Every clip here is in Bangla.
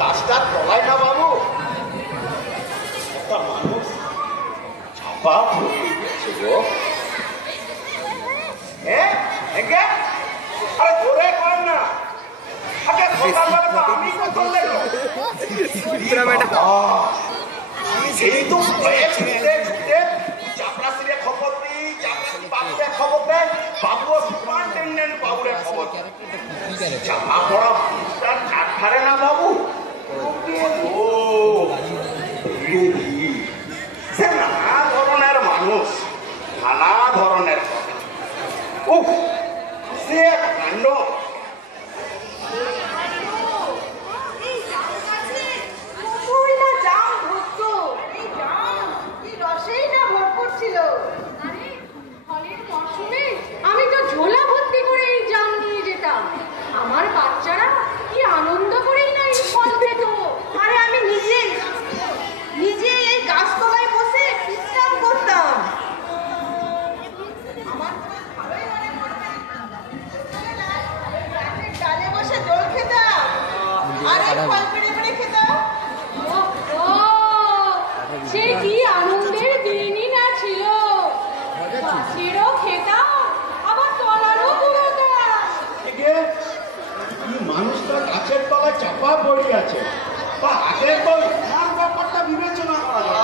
গাছটার তলায় না বাবু একটা মানুষ চাপা পড়ে গেছে গো। আরে ধরে কর না, আমি তো ধরলে সেই তো ছুটে ছুটে চাপড়াশিরে খবর দিই, চাপড়াশি বাবুরে খবর দেয়, বাবু সুপারিনটেন্ডেন্ট বাবুরে খবর দেয়। চাপা পড়া মানুষটার কাঠ ছাড়ে না বাবু। সে নানা ধরনের মানুষ, নানা ধরনের সে কাণ্ড। আমি তো ঝোলা ভর্তি করে এই জাম নিয়ে যেতাম, আমার বাচ্চারা কি আনন্দ করেই না এই ফল খেত। আরে আমি নিজে এই গাছতলায় বসে বিশ্রাম করতাম। আমার ভালোই মনে পড়বে, গাছের ডালে বসে দোল খেতাম আর এই ফল পেড়ে পেড়ে খেতাম। সে কি আনন্দের দিনই না ছিল। গাছেরও খেতাম, আবার তলারও কুড়োতাম। মানুষটা গাছের তলায় চাপা পড়ে আছে, বা আগের তো তার ব্যাপারটা বিবেচনা করা যায়।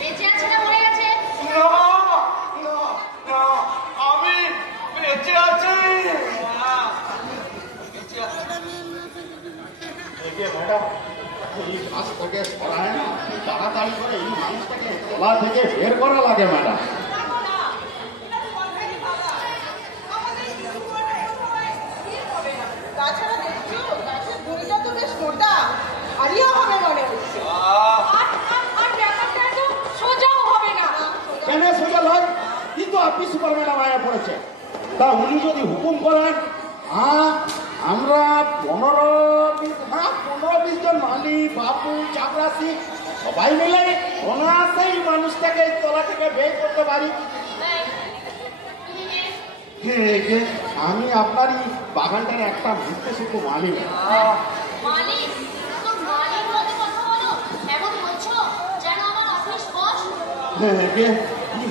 বেঁচে আছে না মরে গেছে? আমি বেঁচে আছি। ম্যাডাম এই গাছটাকে সরায় না, তাড়াতাড়ি করে এই মানুষটাকে তলা থেকে বের করা লাগে ম্যাডাম। তাছাড়া দেখছো গাছের গুঁড়িটা তো বেশ মোটা, ভারীও হবে মনে হচ্ছে। আর ব্যাপারটা তো সোজাও হবে না। কেন সোজা নয়? কিন্তু আপনি সুপার ম্যাডাম আয়া পড়েছে, তা উনি যদি হুকুম করেন আমরা 15-20 জন মালি বাবু চাপরাশি সবাই মিলে অনায়াসেই মানুষটাকে তলা থেকে বের করতে পারি। আমি আপনারই বাগানটার একটা ঘুরতে শুধু মালিক।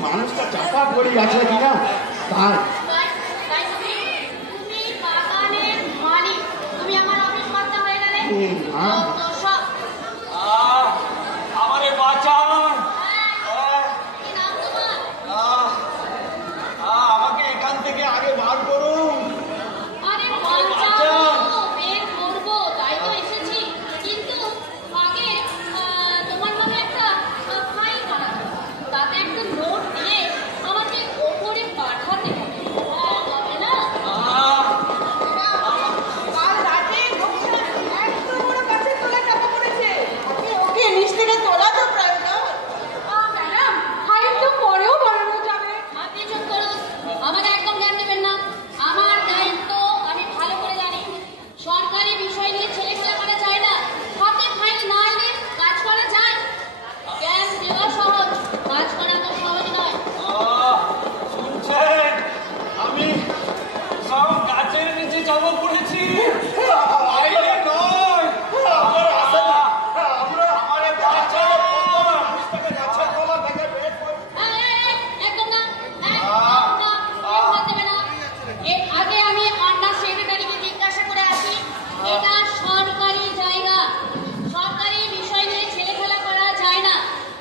মানুষটা চাপা পড়ে আছে কিনা তাই। আমারে বাঁচান, আমাকে এখান থেকে আগে বার করুন। বের করবো তাই তো এসেছি, কিন্তু আগে তোমার নামে একটা ফাইল বানাতে, তাতে একটা নোট দিয়ে আমাকে ওপরে পাঠাতে হবে না? কাল রাতে একদম বড় গাছের তলায় চাপা পড়েছে, ওকে নিচ থেকে তোলা তো প্রয়োজন। ম্যাডাম ফাইল তো পরেও বানানো যাবে। আপনি চুপ করুন, আমাকে একদম জ্ঞান দেবেন না। আমার দায়িত্ব আমি ভালো করে জানি। সরকারি বিষয় নিয়ে ছেলেখেলা করা যায় না, হাতে ফাইল না এলে কাজ করা যায়? জ্ঞান দেওয়া সহজ, কাজ করা তো সহজ নয়। শুনছেন, আমি সব গাছের নিচে জমা পড়েছি। আগে আমি আন্ডার সেক্রেটারিকে জিজ্ঞাসা করে আসি, এটা সরকারি জায়গা, সরকারি বিষয় নিয়ে ছেলেখেলা করা যায় না।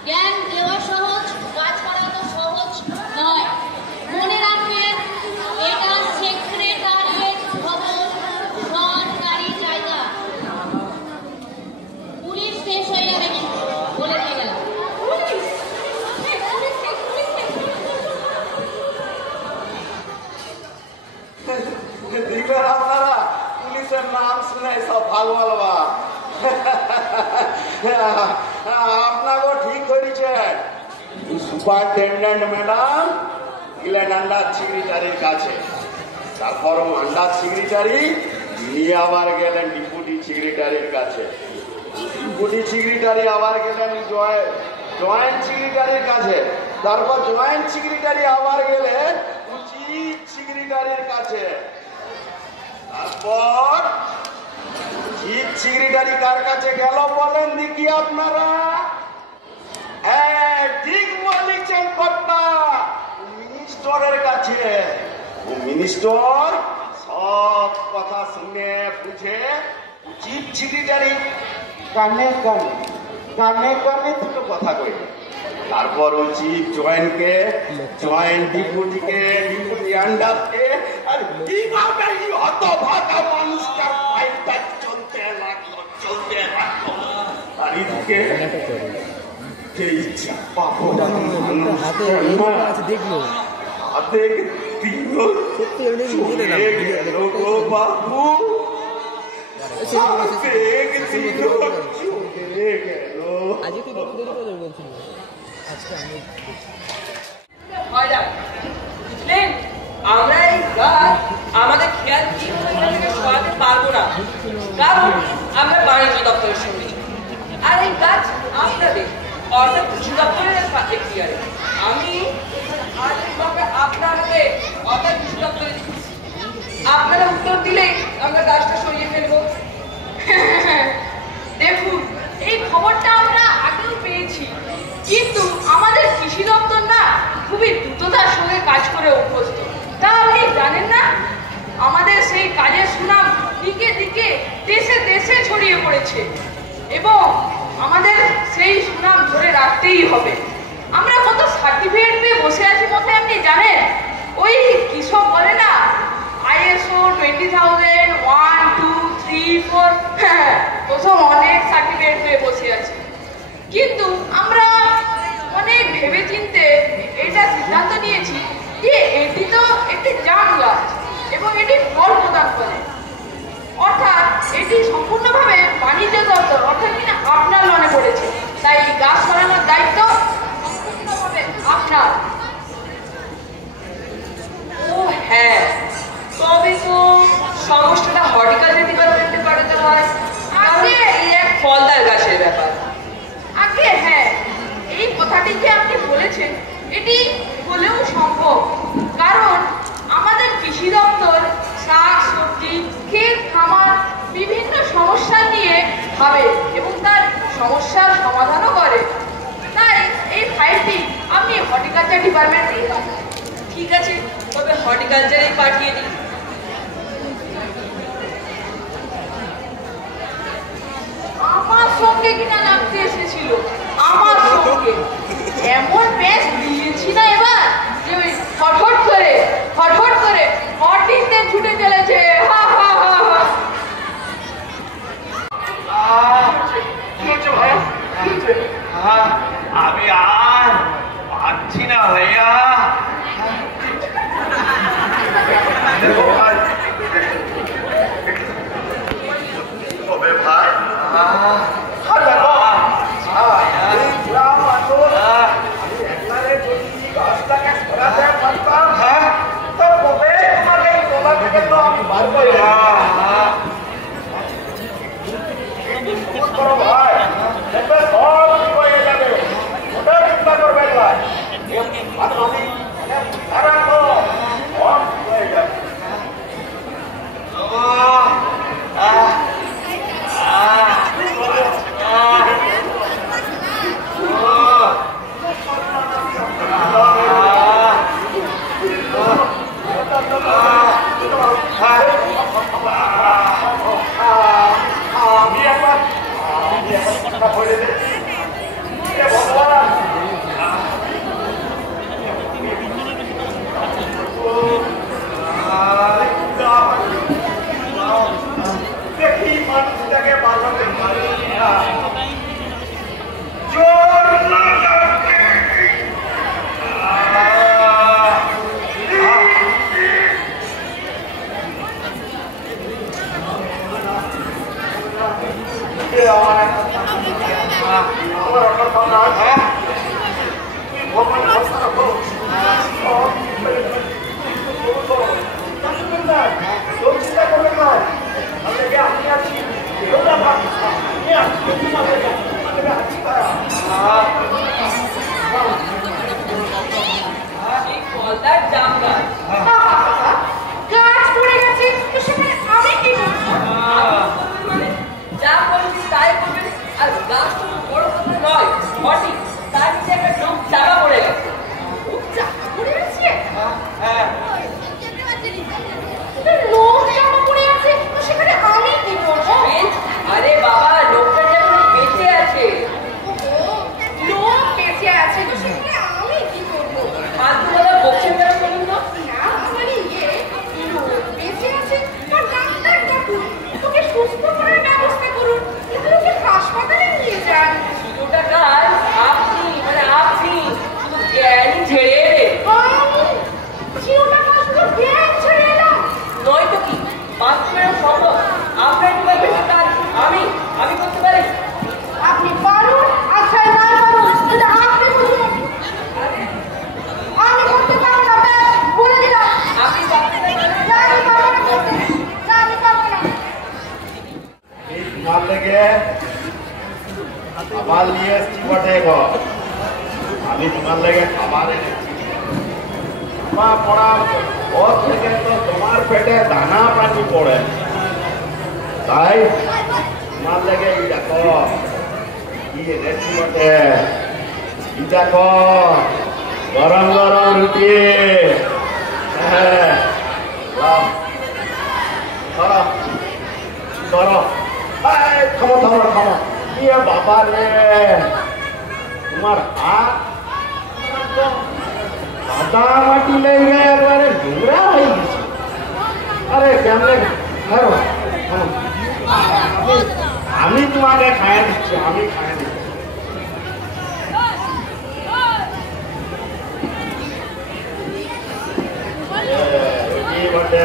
জ্ঞান দেওয়া সহজ, কাজ করা তো সহজ নয়। মনে রাখবেন, এটা সেক্রেটারিয়েট ভবন, সরকারি জায়গা। পুলিশ শেষ হয়ে যাবে কিন্তু, বলে দিয়ে গেলাম। দেখবেন আপনারা পুলিশের নাম শুনে সব ভাগবালবা। আপনাকেও ঠিক ধরেছে, সুপারিনটেন্ডেন্ট ম্যাডাম গেলেন আন্ডার সেক্রেটারির কাছে, তারপর আন্ডার সেক্রেটারি নিয়ে আবার গেলেন ডেপুটি সেক্রেটারির কাছে, ডেপুটি সেক্রেটারি আবার গেলেন জয়েন্ট সেক্রেটারির কাছে, তারপর জয়েন্ট সেক্রেটারি আবার গেলেন চিফ সেক্রেটারির কাছে, তারপর চিফ সেক্রেটারি কার কাছে গেল বলেন দেখি আপনারা? ঠিক বলেছেন কর্তা, মিনিস্টারের কাছে। ও মিনিস্টার সব কথা শুনে বুঝে চিফ সেক্রেটারি কানে কানে কানে কানে দুটো কথা কইল। তারপর ও চিফ জয়েন্টকে, জয়েন্ট ডিপুটিকে, ডিপুটি আন্ডারকে, আর কিভাবে অত ভাতা মানুষটার ফাইলটা চলতে লাগলো, চলতে লাগলো। আর এদিকে দেখলো হাতে বাবু আজকে বলছিল আজকে আমরা এই গাছ আমাদের খেয়াল ঠিক থেকে সরাতে পারবো না, কারণ আমরা বাণিজ্য দপ্তরের সঙ্গে, আর এই গাছ আপনাদের অর্থাৎ কৃষি দপ্তরের এখতিয়ারে। আমি আপনাদের অর্থাৎ কৃষি দপ্তরে আপনারা উত্তর দিলেই আমরা গাছটা সরিয়ে ফেলবো। দেখুন, এই খবরটা আমরা আগেও পেয়েছি, কিন্তু আমাদের কৃষি দপ্তর না খুবই দ্রুততার সঙ্গে কাজ করে অভ্যস্ত। তা আপনি জানেন না, আমাদের সেই কাজের সুনাম দিকে দিকে দেশে দেশে ছড়িয়ে পড়েছে, এবং আমাদের সেই সুনাম ধরে রাখতেই হবে। আমরা কত সার্টিফিকেট পেয়ে বসে আছি মতে আপনি জানেন? ওই কৃষক বলে না ISO 20,000 1 2 3 4, হ্যাঁ ওসব অনেক সার্টিফিকেট পেয়ে বসে আছি। কিন্তু আমরা অনেক ভেবে চিন্তে এটা সিদ্ধান্ত নিয়েছি যে এটি তো একটি জাম গাছ এবং এটি ফল প্রদান করে, অর্থাৎ এটি সম্পূর্ণভাবে বাণিজ্য দপ্তর অর্থাৎ কিনা আপনার লনে পড়েছে, তাই গাছ সরানোর দায়িত্ব সম্পূর্ণভাবে আপনার। ও হ্যাঁ, তবে তো সমস্যাটা হর্টিকালচার ডিপার্টমেন্টে পাঠাতে হয়, আগে এই এক ফলদার গাছের ব্যাপার। আগে হ্যাঁ, এই কথাটি যে আপনি বলেছেন এটি হলেও সম্ভব, কারণ আমাদের কৃষি দপ্তর শাক সবজি ক্ষেত খামার বিভিন্ন সমস্যা নিয়ে ভাবে এবং তার সমস্যার সমাধানও করে। তাই এই ফাইলটি আমি হর্টিকালচার ডিপার্টমেন্টেই পাঠাই। ঠিক আছে, তবে হর্টিকালচারেই পাঠিয়ে দিই। আমার সঙ্গে কিনা লাগতে এসেছিল, আমার সঙ্গে এমন বেশ দিয়েছি না এবার যে ওই ফটফট করে হটিতে ছুটে চলেছে। হা হা হা হা। আমি আর পারছি না ভাইয়া। তবে ভাই গাছটাকে সরাতে পারতাম, হ্যাঁ তো কবে তোমাকে এই তোলা থেকে তো আমি পারবো ভাই, দেখবে সব ঠিক হয়ে যাবে, ওটা চিন্তা করবে ভাই। দেখি মানুষটাকে বাঁচাতে পারি না, জোর লাগাতে বড় কথা নয়, বটি তার নিচে একটা লোক চাপা পড়ে গেছে। লোক চাপা পড়ে আছে? হ্যাঁ, লোক চাপা পড়ে আছে তো সেখানে আমি কি করবো? আরে বাবা, লোকটা যেমন বেঁচে আছে। লোক বেঁচে আছে তো সেখানে আমি কি করবো? আত্মকথা বলছেন কেন বলুন তো? না মানে লোক বেঁচে আছে আর ডাক্তার ডাকুন, তোকে সুস্থ করার ব্যবস্থা করুন, কিন্তু ওকে হাসপাতালে নিয়ে যান। দুটা কাজ আপনি মানে আপনি শুধু জ্ঞানই ছেড়ে এলেন। চিরটা কাজগুলো জ্ঞান ছেড়ে এলাম। নয়তো কি বাথরুমের সম্ভব? আপনার ডিপার্টমেন্টের কাজ আমি করতে পারি। আপনি পারুন, আচ্ছা না পারুন সেটা আপনি বুঝুন। আমি করতে পারবো না, ব্যাস বলে দিলাম। আপনি করতে পারেন। না, আমি পারবো না করতে। না, আমি পারবো না। তোমার লেগে খাবার নিয়ে এসছি বটে গো। আমি তোমার লেগে খাবার এনেছি। খাওয়া পড়ার পর থেকে তো তোমার পেটে দানা পানি পড়ে, তাই তোমার লেগে এই দেখো কি এনেছি বটে। এই দেখো গরম গরম রুটি। হ্যাঁ, খাও, খাও, খাও। থামো থামো থামো। ইয়ে বাবা রে, তোমার হাত কাদা মাটি লেগে একবারে নোংরা হয়ে গেছে। আরে কেমনে আমি তোমাকে খাইয়ে দিচ্ছি, আমি খাইয়ে দিচ্ছি। বটে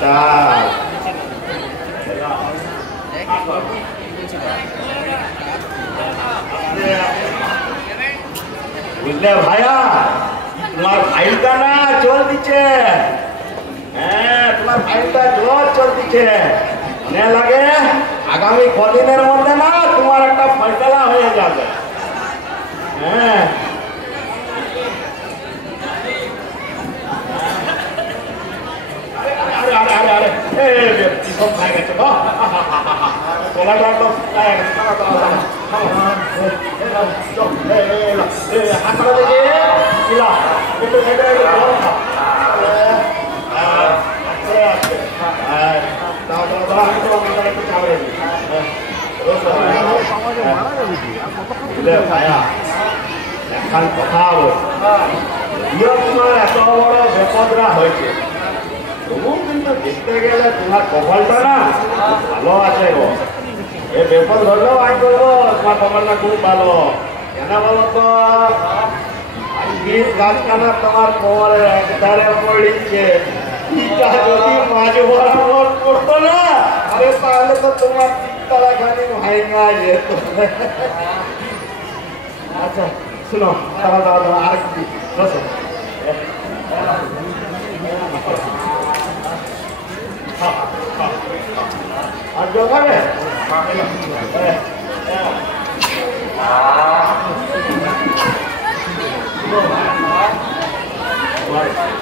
চাল বুঝলে ভাইয়া, তোমার ফাইলটা না চল দিচ্ছে। হ্যাঁ, তোমার ফাইলটা জোর চল দিচ্ছে। মনে লাগে আগামী কদিনের মধ্যে না তোমার একটা ফয়সালা হয়ে যাবে। হ্যাঁ, সব খাই গেছে গলাটা একদম হাতটা দেখে একটু এখন কথা বল, তোমার এত বড় বিপদরা হয়েছে, তবু কিন্তু দেখতে গেলে তোমার কপালটা না ভালো আছে গো। এ বিপদ ধরলেও আই করবো, তোমার কপালটা খুব ভালো। কেন বলো তো, গাছখানা তোমার কোমরের একধারে পড়িছে, যদি মাঝে বরাবর করতো না, আরে তাহলে তো তোমার তিনতলা খানি ভাঙা যেত। আচ্ছা শুনো, দাঁড়া দাঁড়া দাঁড়া, আর কি বসো। আর জোগাবে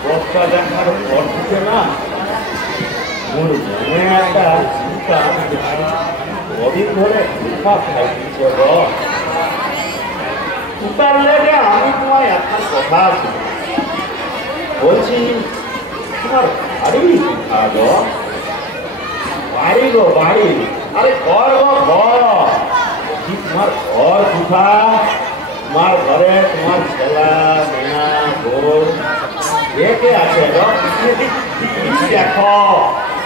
বস্তা দেখার পর থেকে না মোর মনে একটা চিন্তা কদিন ধরে খাই দিচ্ছে গো। তার লেগে আমি তোমায় একটা কথা আছে বলছি, তোমার বাড়ি গো, বাড়ি গো বাড়ি, আরে ঘর গো ঘর, তোমার ঘর কোথা? তোমার ঘরে তোমার ছেলা মেয়া বউ কে আছে গো? দেখো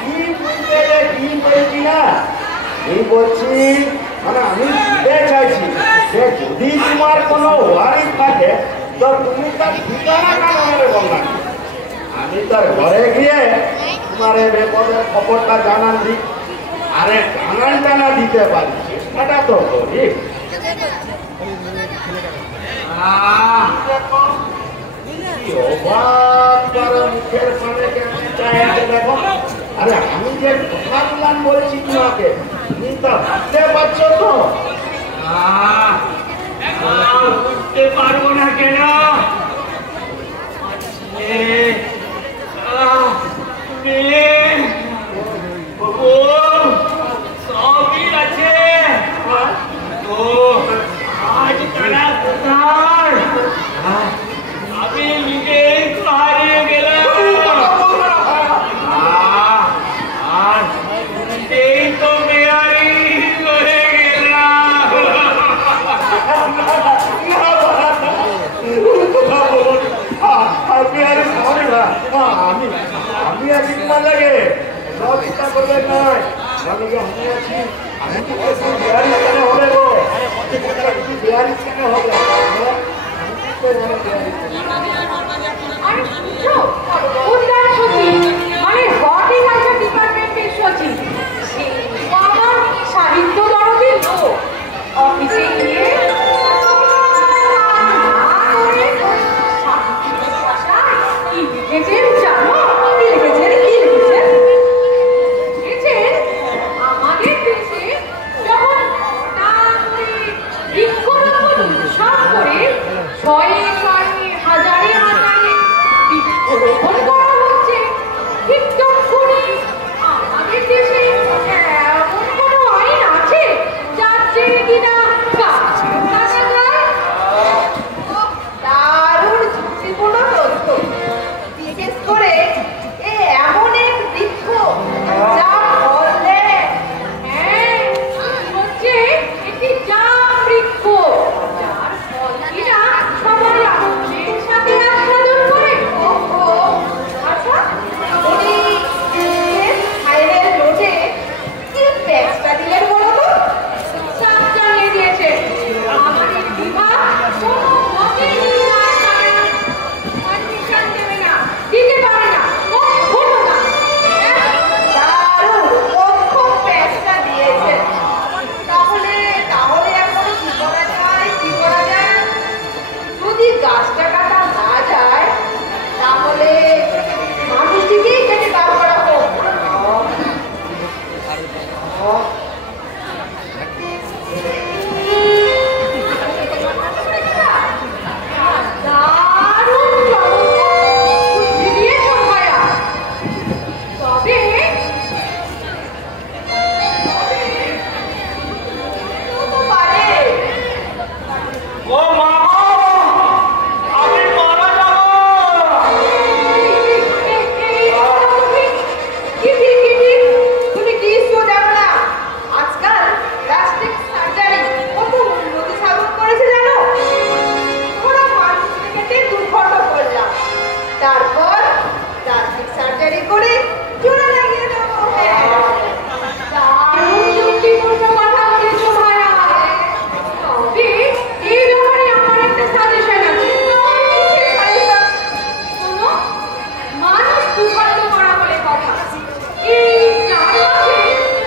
কি বুঝতে কি বলছি না, এই বলছি মানে আমি বুঝতে চাইছি যে যদি তোমার কোনো ওয়ারিস থাকে তো তুমি তার ঠিকানা কেন মেরে বললাম? আমি তার ঘরে গিয়ে তোমার এই বিপদের খবরটা জানান দিই, আরে জানানটা না দিতে পারি চেষ্টাটা তো করি। মুখের সামনে দেখো, আরে আমি যে কথা বললাম বলছি তোমাকে, তুমি তা ভাবতে পারছো তো? বুঝতে পারবো না কেন? করবেন নয়, আমি যে হাতে আছি, আমি তো বিহারি স্থানে হবে গো, বিহারি স্থানে হবে, আরে চুপ, উদ্যান সচিব, মানে হর্টিকালচার ডিপার্টমেন্টের সচিব। সে আমার সাহিত্য দরদের লোক। অফিসে গিয়ে কি লিখেছেন জানো? কি লিখেছেন? আমাদের দেশে যখন বৃক্ষরোপণ উৎসব করে শয়ে শয়ে হাজারে হাজারে বৃক্ষরোপণ করা হচ্ছে, ঠিক তখনই আমাদের দেশে এমন কোনো আইন আছে যার জেরে কিনা গাছ কাটা যায়? দারুণ ঝুঁকিপূর্ণ তথ্য, বিশেষ করে এমন এক বৃক্ষ যা ফল দেয়। হ্যাঁ, হচ্ছে একটি জাম বৃক্ষ, যার ফল কিনা সবাই আনন্দের সাথে আস্বাদন করে। ওহো, আচ্ছা, উনি হাইরেল রোডে কি ব্যাগটা দিলেন বলো তো? সব জানিয়ে দিয়েছে। আমাদের বিভাগ কোনো মতেই পারমিশন দেবে না, দিতে পারে না, কখনো না। দারুণ খুব ব্যাগটা দিয়েছে। তাহলে এখন কি করা যায়? যদি গাছটা কাটা না যায়, তাহলে মানুষটিকেই কেটে বার করা হোক। দারুণ বুদ্ধি দিয়েছো ভাইয়া। তবে তো পারে। ও মা, আমি মারা যাবো। তুমি কিছু জানো না। আজকাল প্লাস্টিক সার্জারি কত উন্নতি সাধন করেছে জানো? ওরা মানুষকে কেটে দুর্গন্ধ করলাম, তারপর প্লাস্টিক সার্জারি করে জোড়া লাগিয়ে দেবো। দারুণ যুক্তিপূর্ণ কথা বলেছো ভাইয়া। তবে এই ব্যাপারে আমার একটা সাজেশন আছে। শোনো, মানুষ দুর্গন্ধ করা বলে কথা। এই চারপাশে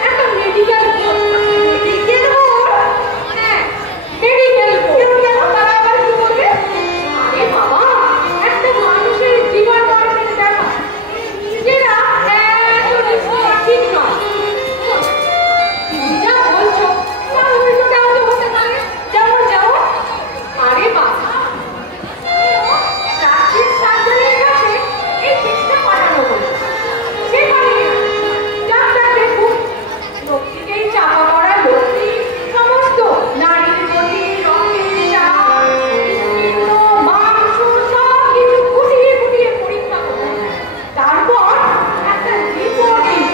একটা মেডিকেল বোর্ড। হ্যাঁ, মেডিকেল বোর্ড। তারা আবার কি বলবে? আরে বাবা, একটা মানুষের জীবন মরণের ব্যাপার, নিজেরা এত রিস্ক ঠিক নয়। তুমি যা বলছো তার উল্টোটাও তো হতে পারে। যেমন আরে বাবা, প্লাস্টিক সার্জারির কাছে এই চিঠিটা পাঠানো হলো। সেখানে ডাক্তার দেখুন, লোকটিকেই চাপা পড়া লোকটি সমস্ত নারীর প্রতি রক্তের চাপ, হৃৎপিণ্ড, মাংস সব কিছু খুঁটিয়ে খুঁটিয়ে পরীক্ষা করলেন। তারপর একটা রিপোর্ট দিন।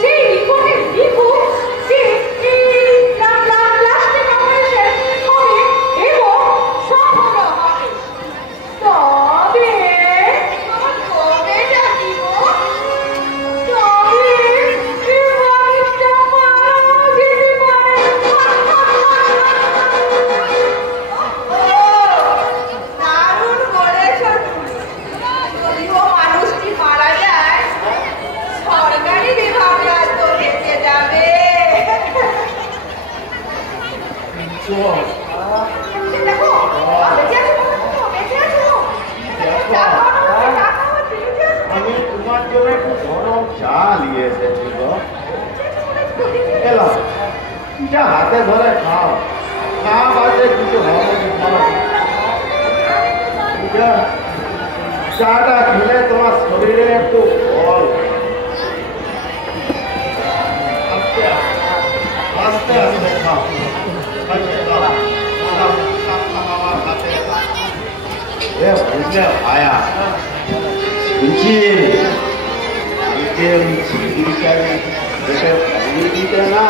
সেই রিপোর্টে লিখুন যে এই প্লাস্টিক অপারেশন হবে এবং সফল হবে। তবে যা দিব, তবে এই মানুষটা মারা যেতে পারে। দারুণ বলেছ তুমি। যদিও মানুষটি মারা যায়, সরকারি বিভাগরা তো বেঁচে যাবে। দেখো, বেঁচে আছো। আমি তোমার জন্য একটু গরম চা নিয়ে এসেছি গো। এলাম, যা হাতে ধরে খাও, না বাজে কিছু হবে না। চাটা খেলে তোমার শরীরে একটু বল। আস্তে আস্তে আস্তে খাও। বুঝলে ভায়া, বুঝছি দিতে না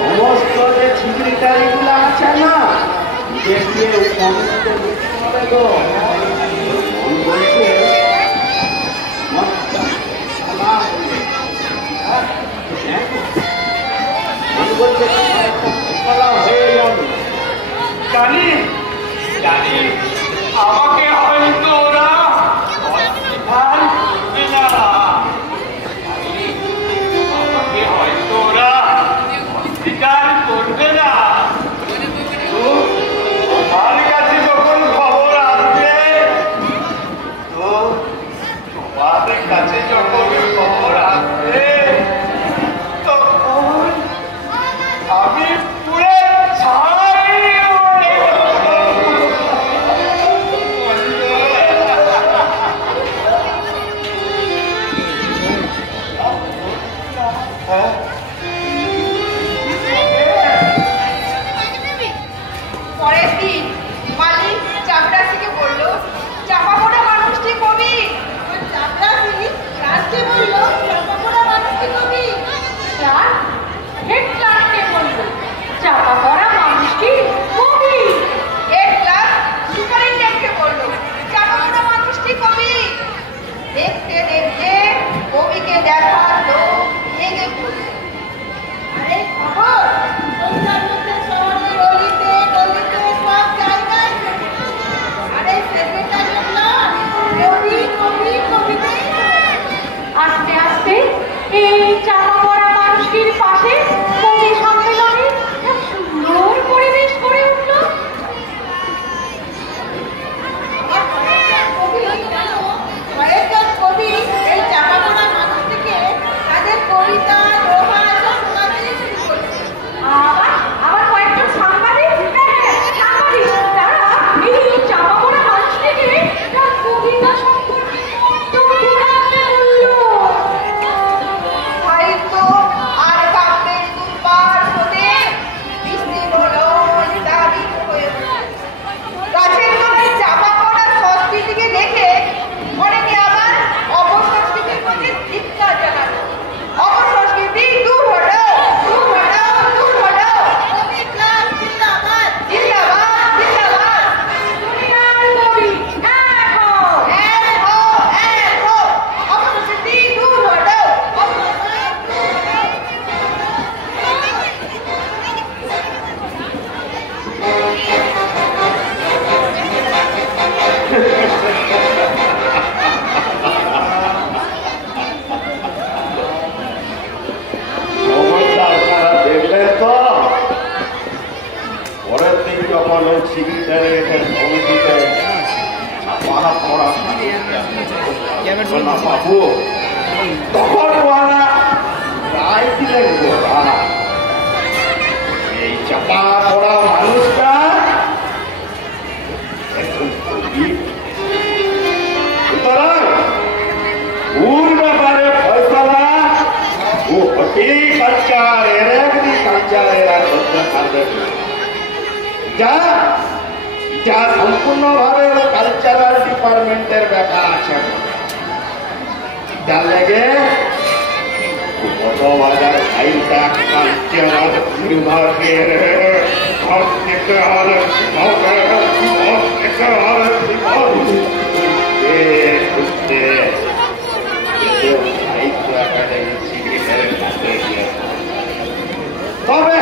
সমস্ত যে ছিগড়ি টাড়িগুলো আছে না, দেখিয়ে মন বলছে বলছে হয়ে যাবে। জানি জানি আমাকে হয়তো ওরা অস্বীকার করবে না, আমাকে হয়তো ওরা অস্বীকার করবে না। আমার কাছে যখন খবর আসবে, তো তোমাদের কাছে যখন খবর আসবে, তখন আমি পুরো ছাই হয়ে পরের দিন মালিক চাপরাসিকে বলল, চাপা পড়া মানুষটি কবি। চাপরাসি ক্লার্ককে বলল, চাপা পড়া মানুষটি কবি। ক্লার্ক হেড ক্লার্ককে বলল, চাপা পড়া মানুষটি কবি। হেড ক্লার্ক সুপারিনটেন্ডেন্টকে বলল, চাপা পড়া মানুষটি কবি। দেখতে দেখতে কবিকে দেখার লোক ভেঙে পড়ল। আরে খবর সন্ধ্যার মধ্যে শহরের অলিতে গলিতে সব জায়গায়। আরে সেক্রেটারি কবি কবি কবিতে। আস্তে আস্তে এই চাপা পড়া মানুষটির পাশে কবি সম্মেলনে এক সুন্দর পরিবেশ গড়ে উঠল। কয়েকজন কবি এই চাপা পড়া মানুষটিকে তাদের কবিতা দোহা এসব শোনাতে শুরু করল। আবার কয়েকজন সাংবাদিক তারা এই চাপা পড়া মানুষটিকে তার কবিতা সম্পর্কে সাহিত্য আর কাব্যের দুর্বার হতে বিস্তীর্ণ দাবিত হয়ে উঠল। গাছের তলায় চাপা পড়া সংস্কৃতিকে দেখে অনেকে আবার অপসংস্কৃতির প্রতি ধিক্কার জানালো। অপসংস্কৃতি দূর হটো, দূর হটো, দূর হটো। কবি ক্লাব জিন্দাবাদ, জিন্দাবাদ, জিন্দাবাদ। দুনিয়ার কবি এক হও, এক হও, এক হও। অপসংস্কৃতি দূর হটো, অপসংস্কৃতি দূর হটো। খবরটা আপনারা দেখলেন তো? পরের দিন যখন ওই সেক্রেটারিয়েটের কমিটিতে ছাপা পড়া না পাবো, তখন ওরা রায় দিলেন গো রায়। এই চাপা পড়া মানুষটা একজন কবি। সুতরাং ওর ব্যাপারে ফয়সালা ও হর্টিকালচার এগ্রিকালচার এরা করতে পারবে না। যা সম্পূর্ণভাবে কালচারাল ডিপার্টমেন্টের ব্যাপার আছে। যার লেগে কত হাজার ফাইলটা কালচারাল বিভাগের সাহিত্য একাডেমির সেক্রেটারির কাছে তবে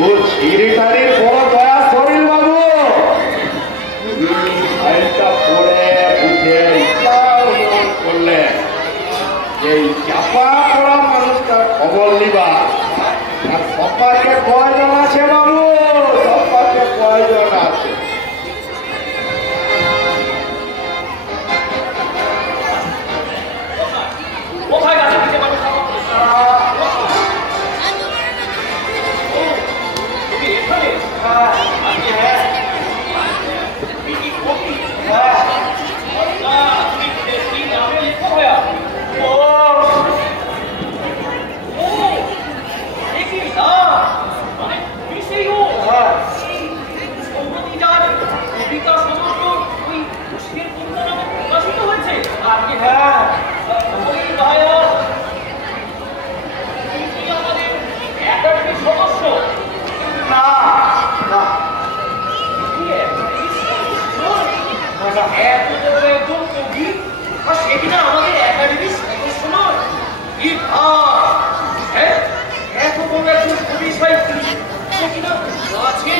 ও সেক্রেটারির বড় দয়া শরীর বাবু ফাইলটা পড়ে বুঝে অনুমান করলে এই চাপা পড়া মানুষটার খবর নিবা সবাইকে কয়জন আছে বাবু? সবাইকে কয়জন আছে? কোথায় গাছে দিতে পারো?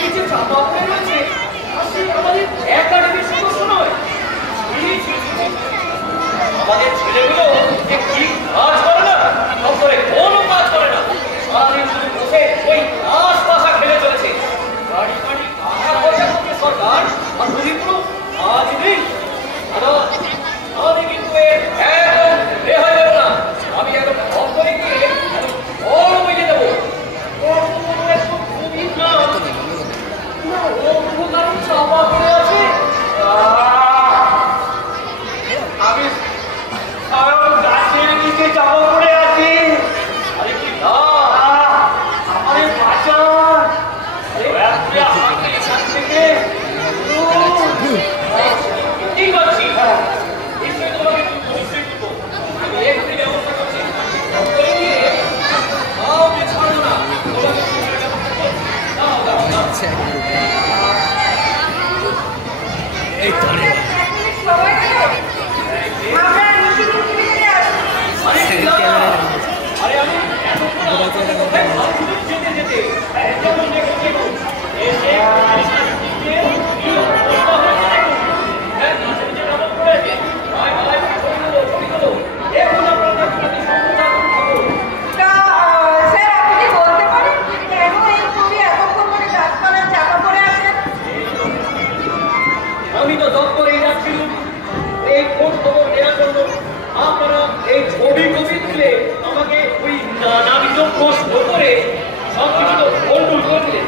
নিচে চাপা পড়ে রয়েছে আর সে আমাদের একাডেমির সদস্য নয়। আমাদের ছেলেগুলো যে কি কাজ করে না, দপ্তরে কোনো কাজ করে না, সারাদিন শুধু বসে ওই আশপাশা খেলে চলেছে। গাড়ি গাড়ি টাকা পয়সা করছে সরকার, আর যদি কোনো কাজ নেই। আমি কিন্তু এর একদম রেহাই দেবো না। আমি একদম দপ্তরে গিয়ে বড় বইয়ে দেবো। চাপা পড়ে আছে। আমি গাছের নিচে চাপা পড়ে আছি। আরে কি না, আমার বাঁচান। এখান থেকে কি করছি? নিশ্চয়ই তোমাকে আমি একটি ব্যবস্থা করছি। ছাড়ো না, এই তো আরে আমি যেতে যেতে যেমন আমি তো দপ্তরেই যাচ্ছিলাম এই খোঁজ খবর নেওয়ার জন্য। আপনারা এই ছবি কপি তুলে আমাকে ওই নানাবিধ প্রশ্ন করে সব কিছু তো গন্ডগোল করে দিলেন।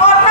কথা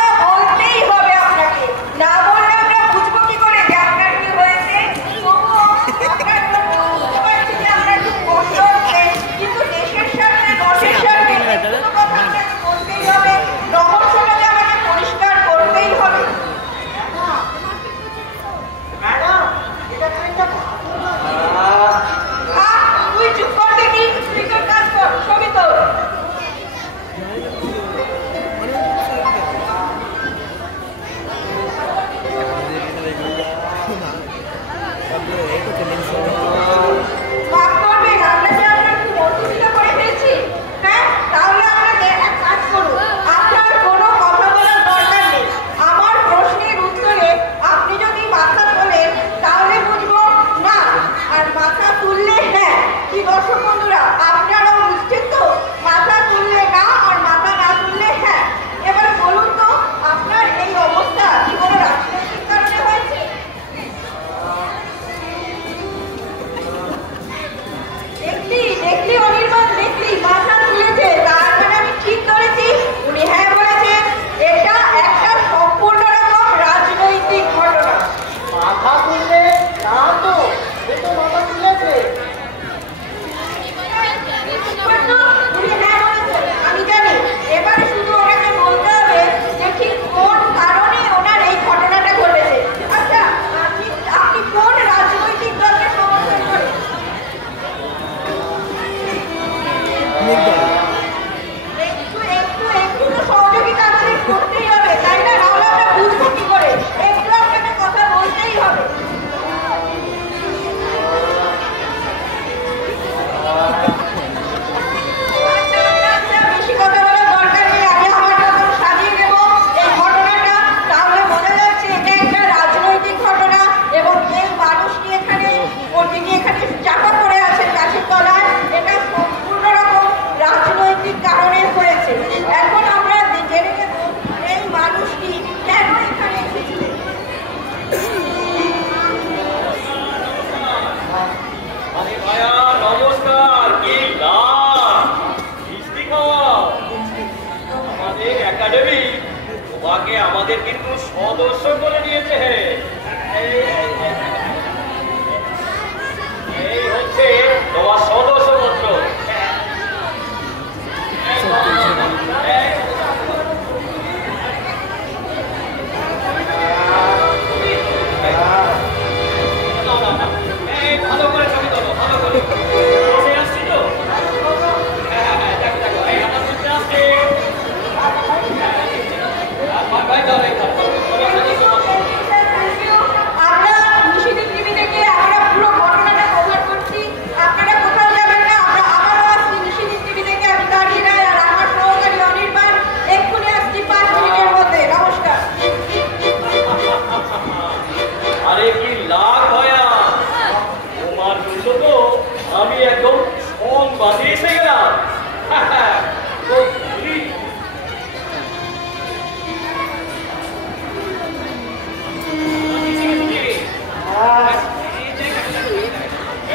তোমাকে আমাদের কিন্তু সদস্য করে নিয়েছে। এই হচ্ছে তোমার সদস্য পত্র। ভালো করে ছবি তোলো, ভালো করে বসে আসছি তো। দেখো এই আমার সাথে আসছে। আমরা নিশিদিন টিভি থেকে আমরা পুরো ঘটনাটা কভার করছি। আপনারা কোথাও যাবেন না, আমরা আবারও আসছি নিশিদিন টিভি থেকে। আমি দাঁড়িয়ে নাই আর আমার সহকারী অনির্বাণ এক্ষুনি আসছি 5 মিনিটের মধ্যে। নমস্কার। আরে কি লাভ ভাইয়া, তোমার জন্য তো আমি একদম ফোন বাজিয়ে এসে গেলাম। তো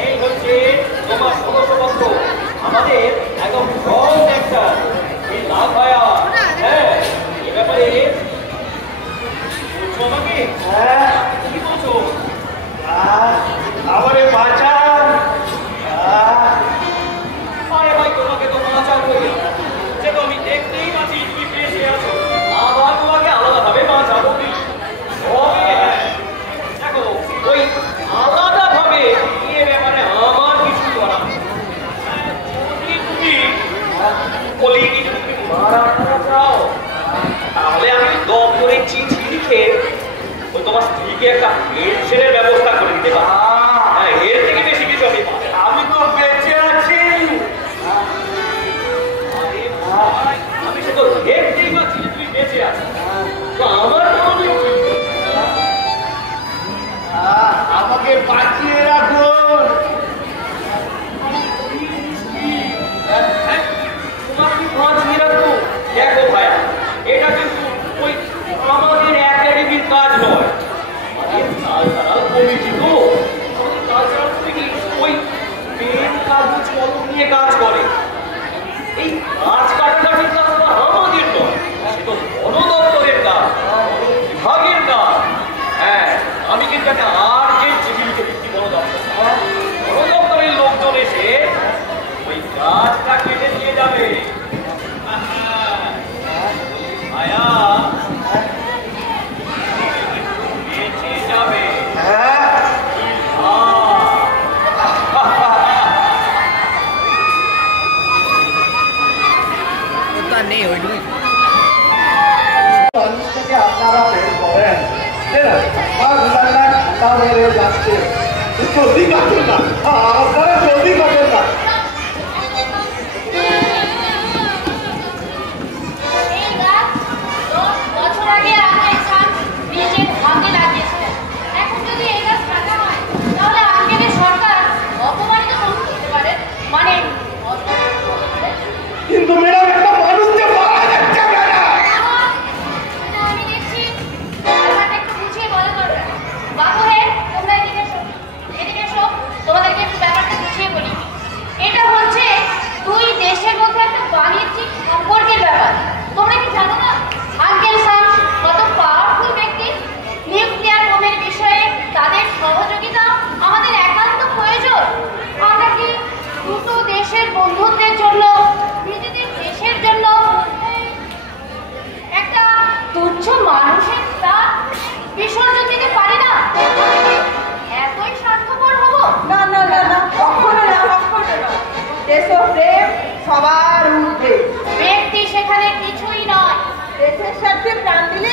এই হচ্ছে তোমার সদস্যপত্র, আমাদের একদম রং একটা। এই লাভ ভাইয়া, হ্যাঁ এ ব্যাপারে বলছো আমাকে? হ্যাঁ কি বলছো? আমারে বাঁচান। আরে ভাই তোমাকে তো বাঁচাও করি, সে তো আমি দেখতেই পাচ্ছি তুমি বেঁচে আছো, আবার তোমাকে আলাদাভাবে বাঁচাবো কি হবে? দেখো ওই আলাদাভাবে এ ব্যাপারে আমার কিছু করার যদি তুমি বলি কি যদি তুমি মারা চাও তাহলে আমি দপ্তরে চিঠি লিখে ওই তোমার স্ত্রীকে একটা পেনশনের ব্যবস্থা করে দিতে পারি। এর থেকে বেশি কিছু আমি পাবো। আমি তো বেঁচে আছি। আরে ভাই, আমি সে তো দেখতেই পাচ্ছি যে তুমি বেঁচে আছো, তো আমার মনে আমাকে বাঁচিয়ে রাখুন। তোমার কি বাঁচিয়ে রাখবো? দেখো ভাইয়া, এটা কিন্তু ওই আমাদের একাডেমির কাজ নয়, আমাদের কালচারাল কমিটি। তো আমাদের কালচারাল কমিটি ওই পেন কাগজ কলম নিয়ে কাজ করে। এই কাজ কাটাকাটির কাজটা আমাদের নয়, সে তো বন দপ্তরের কাজ, বিভাগের কাজ। হ্যাঁ আমি কিন্তু একটা আর্জেন্ট চিঠি লিখে দিচ্ছি বন দপ্তর। বন দপ্তরের লোকজন এসে ওই গাছটা কেটে নিয়ে যাবে। ভাইয়া বেঁচে যাবে। ওটা নেই ওইটুকুই। থেকে আপনারা বের করেন। ঠান্ডা মেরে যাচ্ছে, জলদি কাটুন না, আপনারা জলদি কাটুন না। এই গাছ 10 বছর আগে আঙ্কেল খান নিজের হাতে লাগিয়েছিলেন। এখন যদি এই গাছ কাটা হয় তাহলে আঙ্কেলের সরকার অপমানিত হতে পারে, মানে কিন্তু ম্যাডাম একটা মানুষকে মারা যাচ্ছে ম্যাডাম। আমি দেখছি ব্যাপারটা একটু বুঝিয়ে বলা দরকার। বাবু হে, তোমরা এদিকে এসো, এদিকে এসো, তোমাদেরকে একটু ব্যাপারটা বুঝিয়ে বলি। এটা হচ্ছে দুই দেশের মধ্যে একটা বাণিজ্যিক সম্পর্কের ব্যাপার। তোমরা কি জানো না আঙ্কেল সাম কত পাওয়ারফুল ব্যক্তি? নিউক্লিয়ার বোমের বিষয়ে তাদের সহযোগিতা আমাদের একান্ত প্রয়োজন। আমরা কি দুটো দেশের বন্ধুত্বের জন্য, নিজেদের দেশের জন্য একটা তুচ্ছ মানুষের প্রাণ বিসর্জন দিতে পারি না? এতই স্বার্থপর হব? না না না না, কখনো না, কখনো না। দেশপ্রেম সবার ঊর্ধ্বে। ব্যক্তি সেখানে কিছুই নয়। দেশের স্বার্থে প্রাণ দিলে